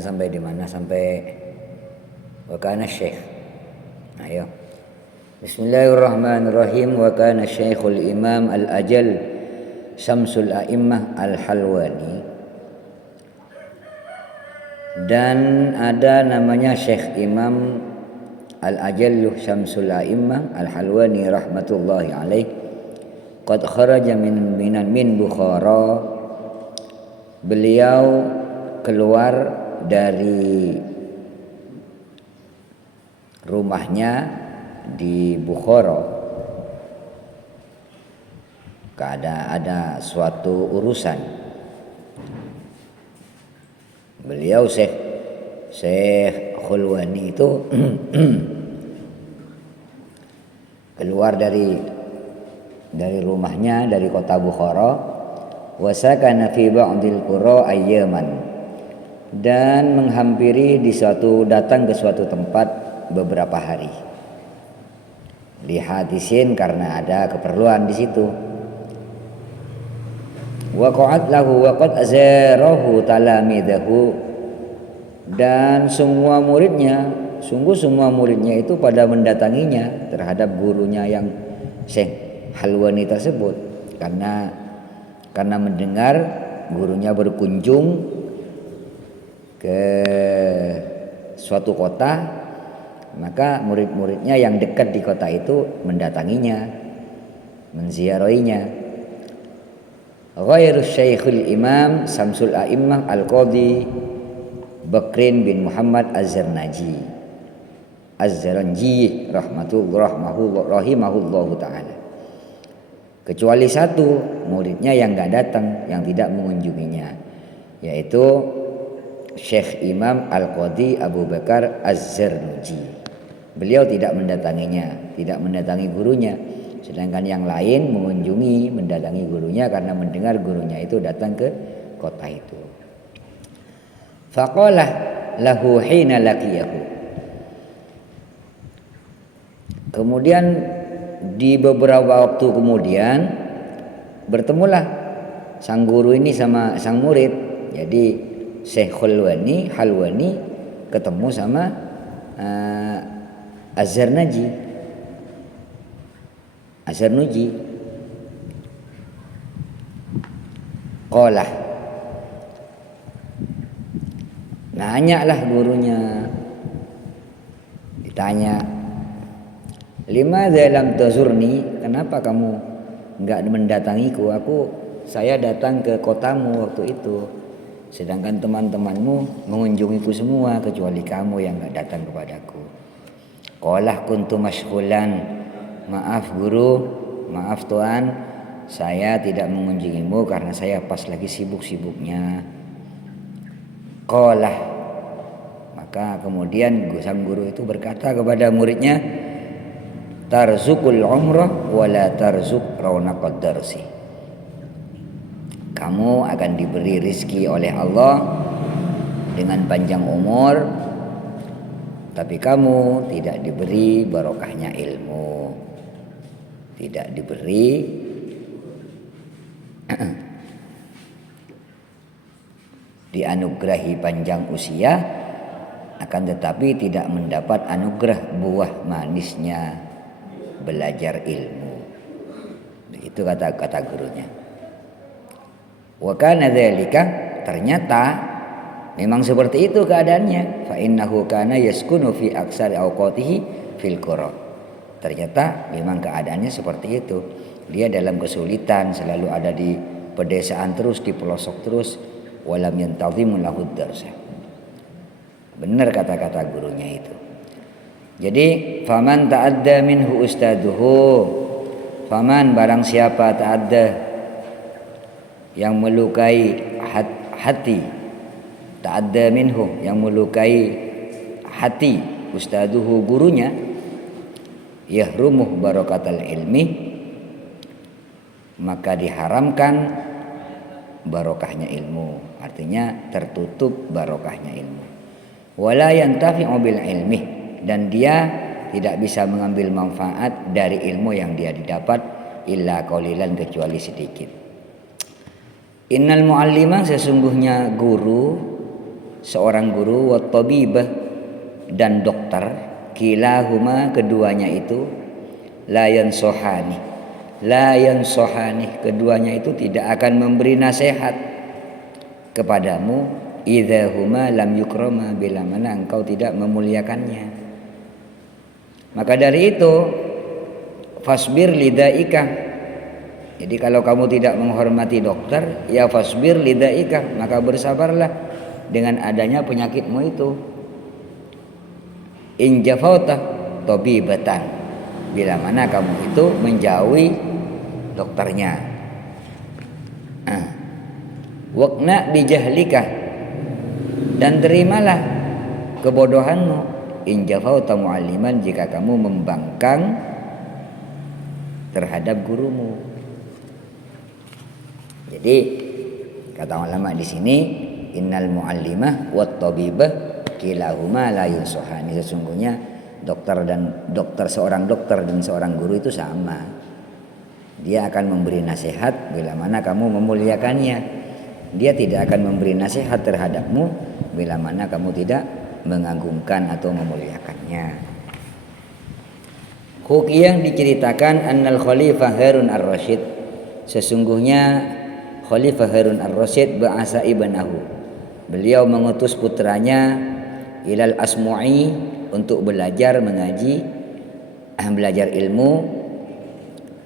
Sampai di mana? Sampai wa kana syekh. Ayo. Bismillahirrahmanirrahim. Wa kana syekhul imam al-ajal Syamsul A'immah al-Halwani. Dan ada namanya Syekh Imam Al-Ajallu Syamsul A'immah Al-Halwani rahmatullahi alaih. Qad kharaja min Bukhara. Beliau keluar dari rumahnya di Bukhara. Ada suatu urusan. Beliau Syekh Khulwani itu keluar dari rumahnya dari kota Bukhara, wasakana fi ba'dil qura ayyaman, dan menghampiri datang ke suatu tempat beberapa hari. Lihadisin, karena ada keperluan di situ. Waqa'at lahu wa qad azarahu talamidahu, dan semua muridnya itu pada mendatanginya terhadap gurunya yang Syekh Halwani tersebut, karena mendengar gurunya berkunjung ke suatu kota, maka murid-muridnya yang dekat di kota itu mendatanginya, menziarahinya. Ghairu Syekhul Imam Syamsul A'immah Al-Qadhi Bakrin bin Muhammad Az-Zarnaji rahimahullahu ta'ala. Kecuali satu muridnya yang gak datang, yang tidak mengunjunginya, yaitu Syekh Imam Al-Qadhi Abu Bakar Az-Zarnuji. Beliau tidak mendatanginya, tidak mendatangi gurunya. Sedangkan yang lain mendatangi gurunya karena mendengar gurunya itu datang ke kota itu. Faqalah lahu hina laqiyahu. Kemudian di beberapa waktu kemudian bertemulah sang guru ini sama sang murid. Jadi Syekh Halwani ketemu sama Az-Zarnuji. Qala, nanyalah gurunya, ditanya, limadza lam tazurni, kenapa kamu enggak mendatangiku? Saya datang ke kotamu waktu itu, sedangkan teman-temanmu mengunjungiku semua kecuali kamu yang enggak datang kepadaku. Qala kuntu masyghulan, maaf guru, maaf tuan, saya tidak mengunjungimu karena saya pas lagi sibuk-sibuknya. Qala, maka kemudian sang guru itu berkata kepada muridnya, tarzukul umrah wala tarzuk raunaqad darsi. Kamu akan diberi rizki oleh Allah dengan panjang umur, tapi kamu tidak diberi barokahnya ilmu, tidak diberi dianugerahi panjang usia, akan tetapi tidak mendapat anugerah buah manisnya belajar ilmu. Itu kata gurunya. Wa kana dzalika, ternyata memang seperti itu keadaannya. Fa innahu kana yaskunu fi aksari awqatihi fil qura. Ternyata memang keadaannya seperti itu. Dia dalam kesulitan selalu ada di pedesaan terus, di pelosok terus. Walam yantazimu lahu darsa. Benar kata-kata gurunya itu. Jadi faman ta'adda minhu ustaduhu, faman barang siapa ta'adda yang melukai hati, ta'adda minhu yang melukai hati ustaduhu gurunya, yahrumuh barakatal ilmi, maka diharamkan barokahnya ilmu, artinya tertutup barokahnya ilmu. Wala yantafi'u bil ilmi, dan dia tidak bisa mengambil manfaat dari ilmu yang dia didapat illa qalilan, kecuali sedikit. Innal muallima, sesungguhnya guru, seorang guru, wa tabibah dan dokter, kilahuma keduanya itu la yansohani keduanya itu tidak akan memberi nasihat kepadamu idza huma lam yukrama bila mana engkau tidak memuliakannya. Maka dari itu fasbir lidaika, jadi kalau kamu tidak menghormati dokter, ya fasbir lidaika, maka bersabarlah dengan adanya penyakitmu itu. In jafauta tabibatan, bila mana kamu itu menjauhi dokternya. Waqna bijahlika, dan terimalah kebodohanmu. In jafauta mualliman, jika kamu membangkang terhadap gurumu. Jadi kata ulama di sini, innal muallimah wat tabibah kilahuma la yunsohani, sesungguhnya seorang dokter dan seorang guru itu sama. Dia akan memberi nasihat bila mana kamu memuliakannya. Dia tidak akan memberi nasihat terhadapmu bila mana kamu tidak mengagungkan atau memuliakannya. Yang diceritakan annal Khalifah Harun ar-Rasyid, sesungguhnya Khalifah Harun ar-Rasyid ba'asa ibnahu, beliau mengutus putranya ilal Asmu'i untuk belajar mengaji, belajar ilmu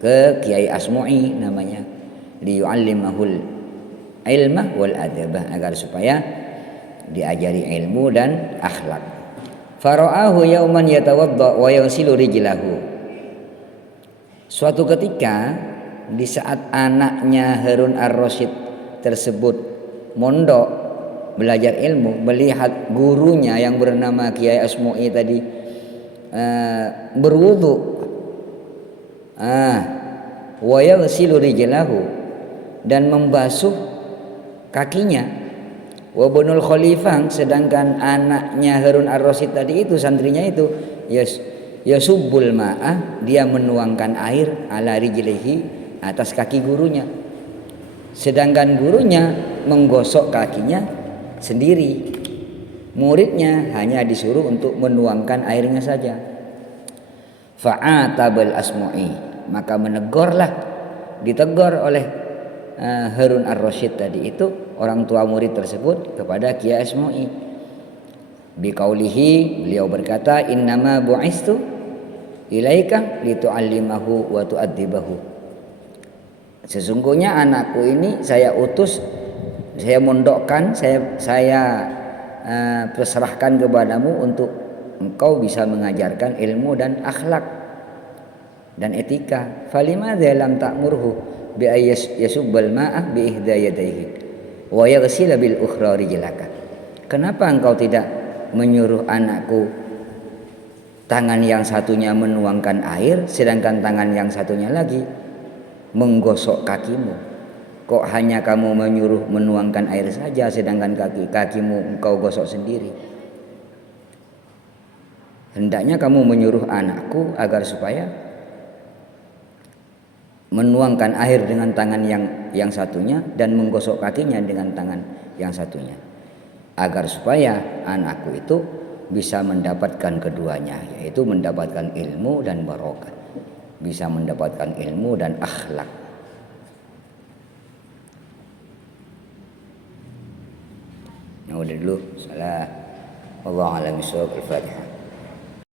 ke Kiai Asmu'i namanya, liyu'allimahul ilmah wal adabah, agar supaya diajari ilmu dan akhlak. Fara'ahu yauman yatawadda wa yasilu rijlahu, suatu ketika di saat anaknya Harun ar-Rasyid tersebut mondok belajar ilmu, melihat gurunya yang bernama Kiai Asmu'i tadi berwudu, wa yasilu rijlahu, dan membasuh kakinya. Wa bunul Khalifah, sedangkan anaknya Harun ar-Rasyid tadi itu, santrinya itu, yasubbul ma'ah, dia menuangkan air ala rijlihi, atas kaki gurunya, sedangkan gurunya menggosok kakinya sendiri. Muridnya hanya disuruh untuk menuangkan airnya saja. Fa'atabal Asmu'i, maka ditegur oleh Harun ar-Rasyid tadi itu, orang tua murid tersebut, kepada Kiai Asmu'i. Biqaulihi, beliau berkata, innama bu'istu ilaika litu'allimahu wa tu'addibahu, sesungguhnya anakku ini saya utus, saya mondokkan, saya perserahkan kepadamu untuk engkau bisa mengajarkan ilmu dan akhlak dan etika. Falimadza lam ta'murhu bi yasubbal ma'ah bi ihda yadayhi wa yaghsila bil ukhra rijlaka, kenapa engkau tidak menyuruh anakku tangan yang satunya menuangkan air, sedangkan tangan yang satunya lagi menggosok kakimu? Kok hanya kamu menyuruh menuangkan air saja, sedangkan kakimu engkau gosok sendiri? Hendaknya kamu menyuruh anakku agar supaya menuangkan air dengan tangan yang satunya dan menggosok kakinya dengan tangan yang satunya, agar supaya anakku itu bisa mendapatkan keduanya, yaitu mendapatkan ilmu dan barokah, bisa mendapatkan ilmu dan akhlak. Nah, udah dulu salah. Wallahu a'lam bishawab. Al-Fatihah.